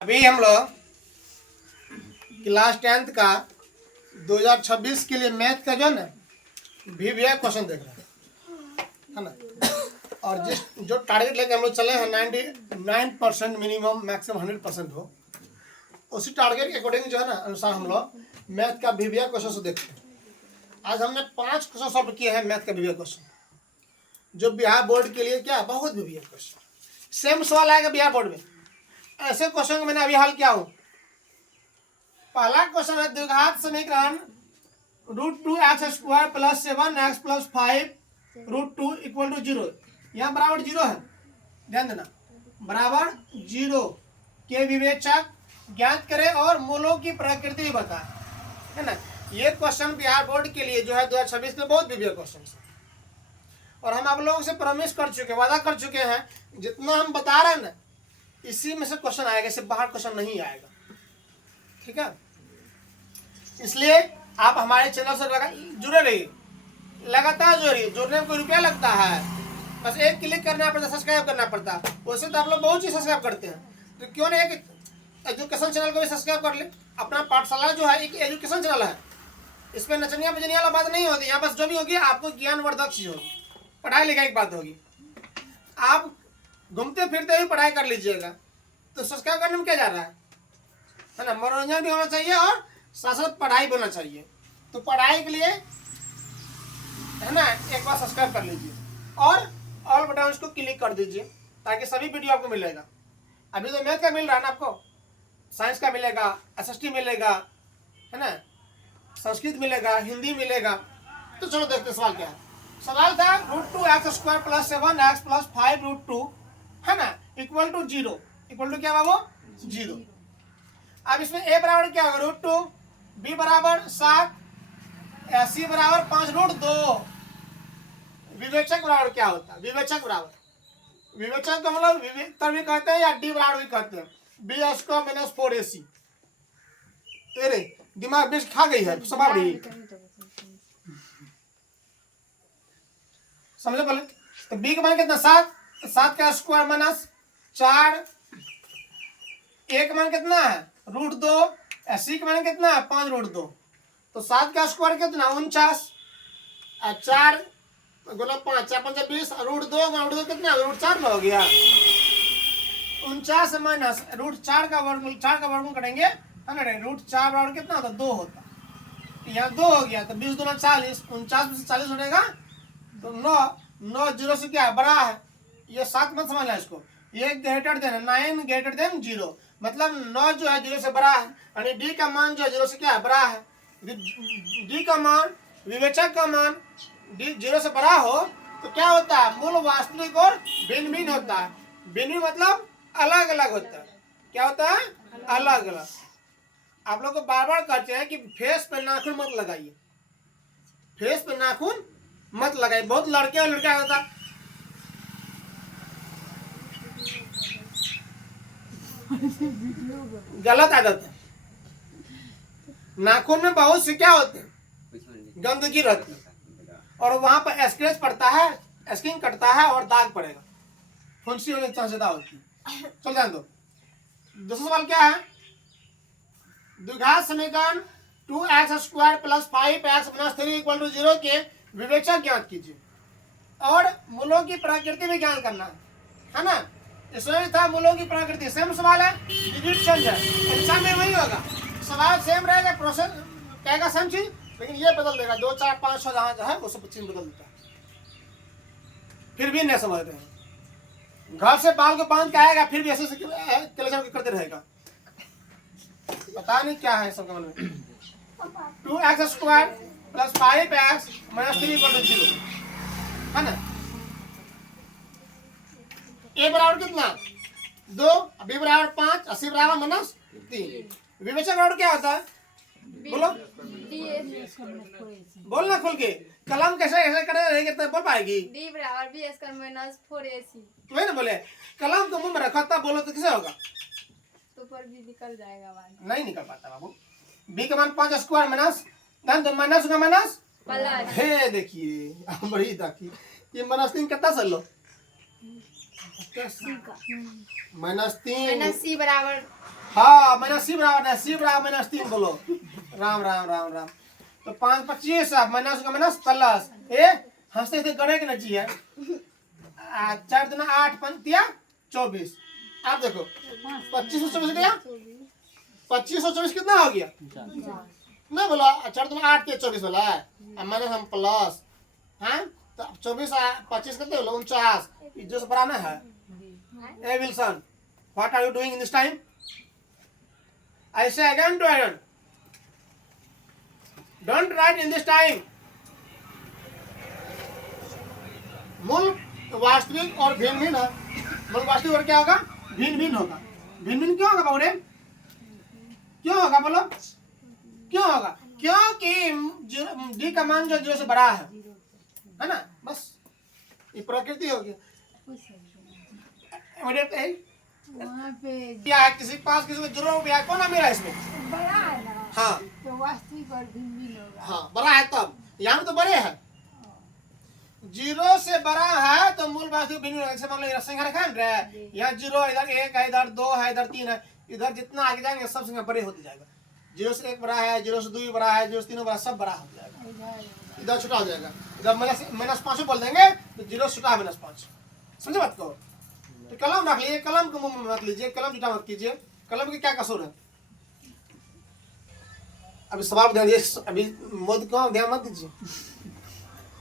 अभी हम लोग क्लास 10th का 2026 के लिए मैथ का जो है ना VBA क्वेश्चन देख रहे हैं, है ना। और जिस जो टारगेट लेके हम लोग चले हैं 99% मिनिमम मैक्सिमम 100% हो, उसी टारगेट के अकॉर्डिंग जो है ना अनुसार हम लोग मैथ का VBA क्वेश्चन से देखते हैं। आज हमने 5 क्वेश्चन सॉल्व किए हैं मैथ का VBA क्वेश्चन, जो बिहार बोर्ड के लिए क्या बहुत VBA क्वेश्चन सेम सवाल आएगा बिहार बोर्ड में। ऐसे क्वेश्चन को मैंने अभी हल किया हूं। पहला क्वेश्चन है द्विघात समीकरण √2x² + 7x + 5 √2 = 0। यहाँ बराबर 0 है, ध्यान देना, बराबर 0 के विवेचक ज्ञात करें और मूलों की प्रकृति बताएं, है ना। ये क्वेश्चन बिहार बोर्ड के लिए जो है 2026 के बहुत VBA क्वेश्चन है। और हम आप लोगों से प्रॉमिस कर चुके, वादा कर चुके हैं, जितना हम बता रहे हैं ना इसी में से क्वेश्चन आएगा, इससे बाहर क्वेश्चन नहीं आएगा, ठीक है। इसलिए आप हमारे चैनल से जुड़े रहिए, लगातार जुड़िए। जुड़ने में कोई रुपया लगता है, बस एक क्लिक करना पड़ता, सब्सक्राइब करना पड़ता। वैसे तो आप लोग बहुत चीज सब्सक्राइब करते हैं, तो क्यों नहीं एक एजुकेशन चैनल को भी सब्सक्राइब कर ले। अपना पाठशाला जो है एक एजुकेशन चैनल है, इसमें नचनिया बजनिया वाला बात नहीं होती। यहाँ बस जो भी होगी आपको ज्ञानवर्धक चीज होगी, पढ़ाई लिखाई की बात होगी। आप घूमते फिरते ही पढ़ाई कर लीजिएगा, तो सब्सक्राइब करने में क्या जा रहा है ना। मनोरंजन भी होना चाहिए और साथ साथ पढ़ाई भी होना चाहिए। तो पढ़ाई के लिए है ना एक बार सब्सक्राइब कर लीजिए और ऑल बटन उसको क्लिक कर दीजिए, ताकि सभी वीडियो आपको मिलेगा। अभी तो मैथ का मिल रहा है ना, आपको साइंस का मिलेगा, SST मिलेगा, है ना, संस्कृत मिलेगा, हिंदी मिलेगा। तो चलो देखते सवाल क्या है। सवाल था √2x² + 7x + 5 √2, है ना, = 0। इक्वल टू क्या बाबू 0। अब इसमें a बराबर क्या होगा √2, b बराबर 7, c बराबर 5 √2। विवेचक बराबर क्या होता है? विवेचक बराबर, विवेचक को हम लोग विवेकतर भी कहते हैं या d बराबर भी कहते हैं, b² - 4ac। तेरे दिमाग बीच खा गई है सब रही, समझो पहले। तो b का मान कितना 7, 7 का स्क्वायर -4, a का मान कितना है √2, c का मान कितना है 5 √2। तो 7 का स्क्वायर कितना 49, 4 गुना 5, 4 5 20, √2 कितना √4 में हो गया 49 माइनस √4 का वर्गमूल, 4 का वर्गमूल करेंगे, है ना। √4 बराबर कितना होता 2 होता, यहाँ 2 हो गया। तो 20 दूना 40, 49 में से 40 बनेगा तो 9 0 से क्या बड़ा है। ये 7 मत समझना इसको, ये ग्रेटर देन 9 ग्रेटर देन 0, मतलब 9 जो है 0 से बड़ा है, यानी डी का मान जो है 0 से क्या बड़ा है। डी का मान, विवेचक का मान डी 0 से बड़ा हो तो क्या होता है, मूल वास्तविक और भिन्न भिन्न होता है। भिन्न मतलब अलग अलग होता है। क्या होता है? अलग अलग। आप लोग को बार बार कहते हैं कि फेस पे नाखून मत लगाइए, फेस पे नाखून मत लगाइए। बहुत लड़के और लड़का होता है गलत आदत है। नाखून में बहुत से क्या होते हैं, गंदगी रहती है, और वहां पर स्क्रैच पड़ता है, स्किन कटता है और दाग पड़ेगा, फुंसी होने की चांसेस होती है। चल जान दो। दूसरा सवाल क्या है, द्विघात समीकरण 2x² + 5x - 3 = 0 के विवेचक ज्ञात कीजिए और मूलों की प्रकृति में ज्ञात करना है ना। इसमें था मूलों की प्रकृति, सेम सवाल है, डिजिट चेंज है, एग्जाम में वही होगा, सवाल सेम रहेगा, प्रोसेस कहेगा सेम चीज, लेकिन ये बदल देगा 2 4 5 6 जहां है वो सब चीज बदल देता है। फिर भी नहीं समझ रहे हैं, घर से बाल को बांध के आएगा फिर भी ऐसे कैलकुलेशन करते रहेगा, पता नहीं क्या है सबके मन में। 2x² + 5x - 3 = 0, है ना। a बराबर कितना 2, b बराबर 5, c बराबर -3। विवेचक बराबर क्या होता है बोलो, बोलना खुल के। कलम कैसे ऐसे करे रहेगी तब बोल पाएगी। d बराबर b² - 4ac। तो है ना, बोले कलम को मुंह में रखा तब बोलो तो कैसे होगा, तो पर भी निकल जाएगा बात, नहीं निकल पाता बाबू। b का मान 5 स्क्वायर माइनस तो माइनस का माइनस प्लस, हे देखिए बड़ी ताकि ये -3 कितना चल लो -3 -c बराबर हाँ -c बराबर है, c बराबर -3 बोलो। राम राम राम राम। तो 5 25 माइनस का माइनस प्लस ए हंसते हंसते गणे के नची है 4 दूना 8 पंतिया 24। आप देखो 25 और 24 गया 25 और 24 कितना हो गया नहीं बोला 4 दूना 8 के 24 वाला है माइनस हम प्लस हाँ तो 24 25 कितने बोला 49 जो से बढ़ाना है। ए Wilson what are you doing in this time? I say again to Aaron, don't write in this time. मूल वास्तविक और भिन्न भिन्न है। मूल वास्तविक और क्या होगा? भिन्न भिन्न होगा। भिन्न भिन्न क्यों होगा बाबूरे? क्यों होगा बोलो? क्यों होगा? क्योंकि डी का मान जो 0 से बड़ा है ना? बस ये प्रकृति होगी। वहाँ पे क्या है किसी के पास किसी को 0 रुपया कौन है मेरा इसमें? बड़ा है ना हाँ तो वास्तविक और भिन्न भिन्न होगा। हाँ बड़ा है तब यहाँ तो बड़े है 0 से बड़ा है तो मूल वास्तविक भिन्न होगा। जैसे मान लो संख्या रखा है यहाँ 0 इधर 1 है इधर 2 है इधर 3 है इधर जितना आगे जाएंगे सब संख्या बड़े होते जाएगा। 0 से 1 बड़ा है 0 से 2 बड़ा है 0 से 3 बड़ा सब बड़ा हो जाएगा इधर छोटा हो जाएगा। जब -5 बोल देंगे तो 0 छोटा है -5 समझे बात को। तो कलम रख लीजिए कलम को मुंह में मत लीजिए कलम जुटा मत कीजिए कलम की क्या कसूर है। अभी सवाल ध्यान दीजिए अभी मोदी को ध्यान मत दीजिए।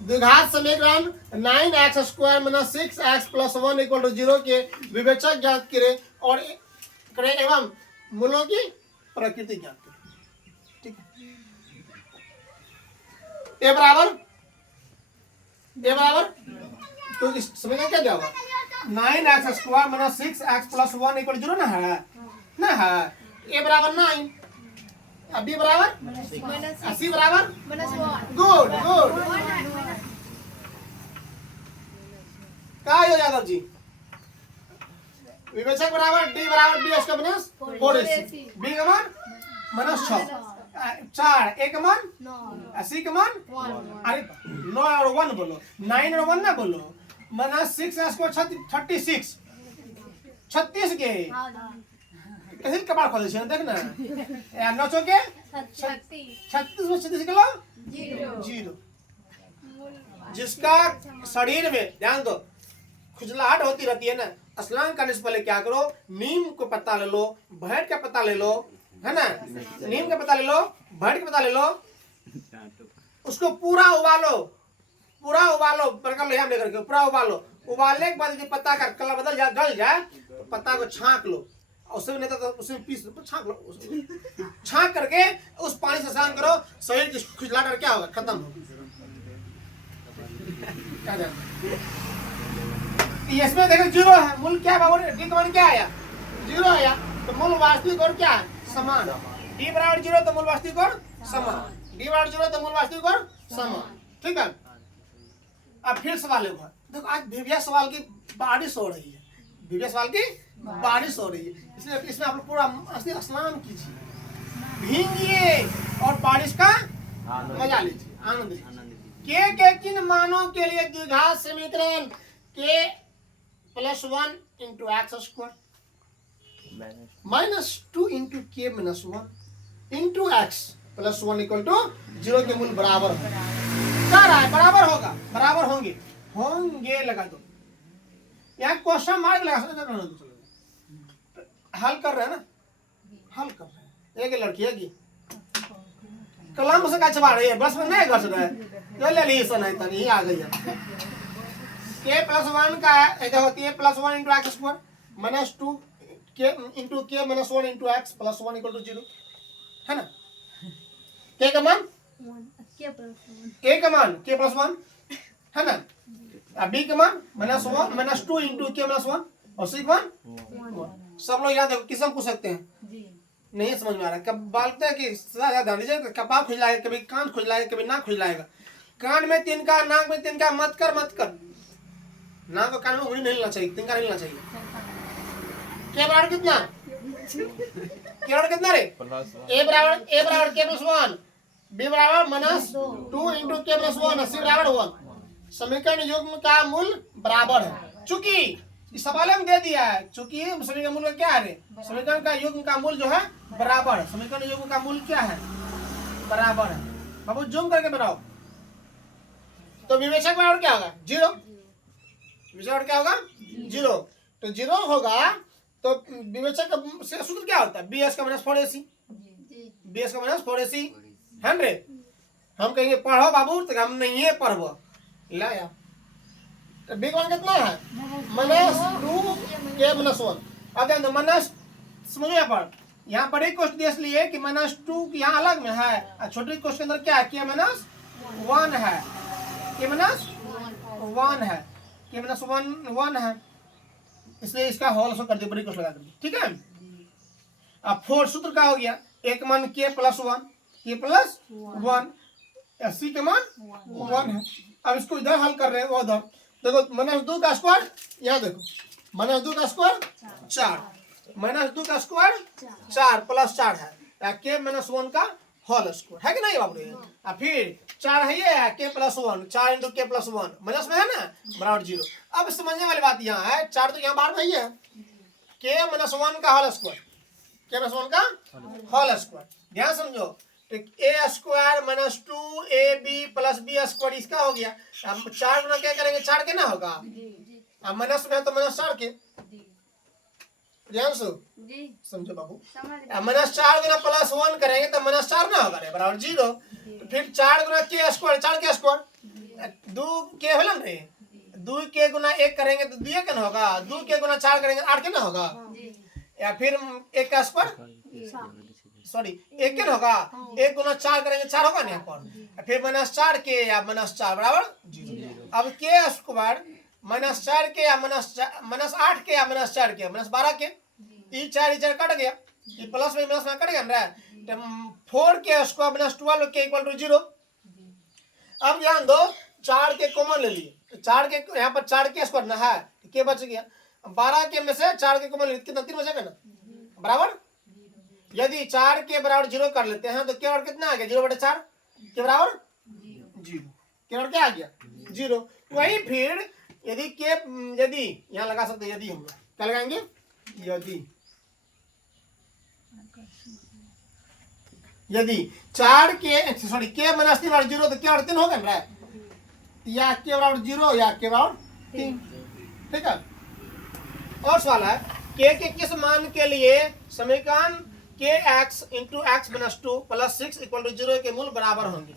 द्विघात समीकरण 9x² - 6x + 1 = 0 के विवेचक ज्ञात करें और करें एवं मूलों की प्रकृति ज्ञात करें। ठीक है ए बराबर तो इस समीकरण क्या दिया होगा 9x² - 6x + 1 = 0 ना है ए बराबर 9 अब बी बराबर सी बराबर गुड क्या हो यादव जी विवेचक बराबर डी बराबर बी इसका माइनस 4ac बी का मान -6 4 ए का मान सी का मान अरे 9 और 1 बोलो 9 और 1 ना बोलो -6 को 36 36 के कैसे कपाल खोल दे देख ना 9 चौके 36 में 36 किलो 0 जिसका शरीर में ध्यान दो खुजलाहट होती रहती है ना स्नान करने से पहले क्या करो नीम को पत्ता ले लो भेड़ का पत्ता ले लो है ना नीम का पत्ता ले लो भेड़ का पत्ता ले लो उसको पूरा उबालो प्रकार लो लेकर के पूरा उबालने के बाद पत्ता का कलर बदल जाए गल जाए तो पत्ता को छांक लो उसमें नहीं तो उसमें पीस छांक लो छांक करके उस पानी से स्नान करो शरीर की खुजलाहट क्या होगा खत्म होगा। इसमें देखो 0 है मूल क्या बाबू डी का मान क्या आया 0 आया तो मूल वास्तविक और क्या है समान डी बराबर 0 तो मूल वास्तविक और समान डी बराबर 0 तो मूल वास्तविक और समान। ठीक है अब फिर सवाल है देखो आज दिव्या सवाल की बारिश हो रही है दिव्या सवाल की बारिश हो रही है इसलिए इसमें आप लोग पूरा स्नान कीजिए भींगिए और बारिश का मजा लीजिए आनंद लीजिए के किन मानों के लिए द्विघात समीकरण के +1 × x² -2 × k - 1 × x + 1 = 0 के मूल बराबर क्या रहा है बराबर होगा बराबर होंगे लगा दो यहाँ क्वेश्चन मार्क लगा हल कर रहे हैं ना हल कर रहे हैं एक लड़की है की कलम से का चबा रही है बस में नहीं घस रहा है ले ली सन है तनी आ गई है k +1 का ऐसा होती है +1 × x² -2 k × k - 1 × x + 1 = 0 है ना k का मान a का मान k +1 है ना अब b का मान -2 × k - 1 और c का मान सब लोग याद देखो किसम पूछ सकते हैं नहीं समझ में आ रहा है कब बोलते हैं कि सदा ध्यान दीजिए कपाल खुजलाएगा कभी कान खुजलाएगा कभी नाक खुजलाएगा कान में तिनका नाक में तिनका मत कर नाक और कान में उंगली नहीं लेना चाहिए तिनका नहीं लेना चाहिए क्या बराबर कितना क्या बराबर कितना रे a बराबर k + 1 b बराबर -2 × k + 1 c बराबर 1 समीकरण युग्म का मूल बराबर है चूंकि इस सवाल में दे दिया है, चूंकि समीकरण मूल का क्या है रे, समीकरण का युग्म का मूल जो है बराबर है, समीकरण युग्म का मूल क्या है, बराबर है। बाबू जूम करके बनाओ। तो विवेचक बराबर क्या होगा, 0। विवेचक क्या होगा, 0। तो 0 होगा तो विवेचक से सूत्र क्या होता है, bs का माइनस 4ac, bs का माइनस 4ac है रे। हम कहेंगे पढ़ो बाबू, तो हम नहीं है पढ़बो ला यार। तो बी वन कितना है, -2k-1। अब ध्यान दो, माइनस समझो यहाँ पर एक क्वेश्चन इसलिए कि -2 यहाँ अलग में है, और छोटे क्वेश्चन के अंदर क्या है, k-1 है, k-1 है, k-1 है, इसलिए इसका होल कर दिया बड़ी क्वेश्चन लगा कर, ठीक है। अब 4 सूत्र का हो गया, एक मान k+1, c के मान 1 है। अब इसको इधर हल कर रहे हैं, वो उधर देखो, -2 का स्क्वायर, यहाँ देखो, -2 का स्क्वायर 4, -2 का स्क्वायर 4 + 4 है, k-1 का होल स्क्वायर है कि नहीं बाबू। और फिर 4 है ये k+1, 4 × k+1 माइनस में है ना, बराबर 0। अब समझने वाली बात यहाँ है, 4 तो यहाँ बाहर में ही है, k-1 का होल स्क्वायर, k-1 का होल स्क्वायर, ध्यान समझो। तो a² - 2ab + b² इसका हो गया। अब 4 गुना क्या करेंगे, 4 के ना होगा, अब माइनस में है तो -4 के, ध्यान से समझो बाबू। अब -4 गुना +1 करेंगे तो -4 ना होगा रे, बराबर 0। तो फिर 4 गुना k² 4 के स्क्वायर 2 के होला रे, 2 के गुना 1 करेंगे तो 2 के ना होगा, 2 के गुना 4 करेंगे 8 के ना होगा, या फिर 1 का स्क्वायर सॉरी 1 के ना होगा, 1 गुना 4 करेंगे 4 होगा ना यहाँ पर, फिर -4 के या -4 बराबर 0। अब k² -4 के या -8 के या -4 के -12 के, ये 4 कट गया, ये प्लस में माइनस में कट गया ना, तो 4 के स्क्वायर -12 के = 0। अब ध्यान दो, 4 के कॉमन ले लिए, तो 4 के यहाँ पर 4 के स्क्वायर ना है, के बच गया, 12 के में से 4 के कॉमन ले, कितना 3 बचेगा ना, बराबर। यदि 4 के बराबर 0 कर लेते हैं तो क्या कितना आ गया, 0/4 के बराबर 0, के बराबर क्या आ गया 0। वही फिर यदि यहाँ लगा सकते, यदि हम क्या लगाएंगे, यदि 4 के सॉरी के -3 बराबर 0 तो क्या 3 होगा ना, या के बराबर 0 या के बराबर 3, ठीक है। और सवाल है, के किस मान के लिए समीकरण kx × x - 2 + 6 = 0 के मूल बराबर होंगे।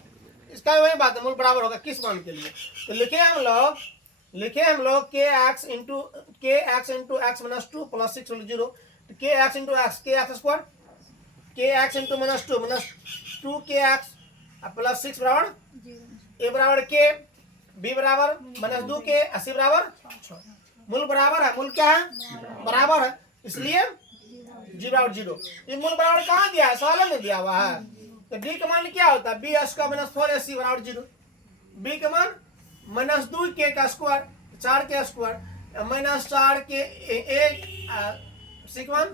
इसका वही बात है, मूल बराबर होगा किस मान के लिए। तो लिखे हम लोग kx × x - 2 + 6 = 0, kx × x kx² kx × -2 2kx + 6 बराबर a बराबर k, b बराबर -2k, c बराबर 6। मूल बराबर है, मूल क्या है, बराबर है, इसलिए 0/0। ये मूल बराबर कहाँ दिया है, सवाल में दिया हुआ है। तो d का मान क्या होता है, bs का -4ac बराबर 0, b का मान -2k का स्क्वायर 4 के स्क्वायर -4 के 1 c का मान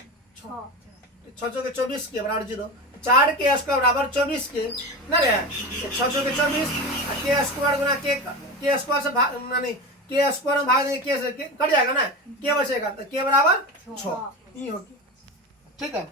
6 के 24 के बराबर 0, 4 के स्क्वायर बराबर 24 के ना रे, 6 के 24 के स्क्वायर गुना के स्क्वायर से भाग नहीं, के स्क्वायर में भाग देंगे के से कट जाएगा ना, के बचेगा, तो के बराबर 6 ये होगी, ठीक है।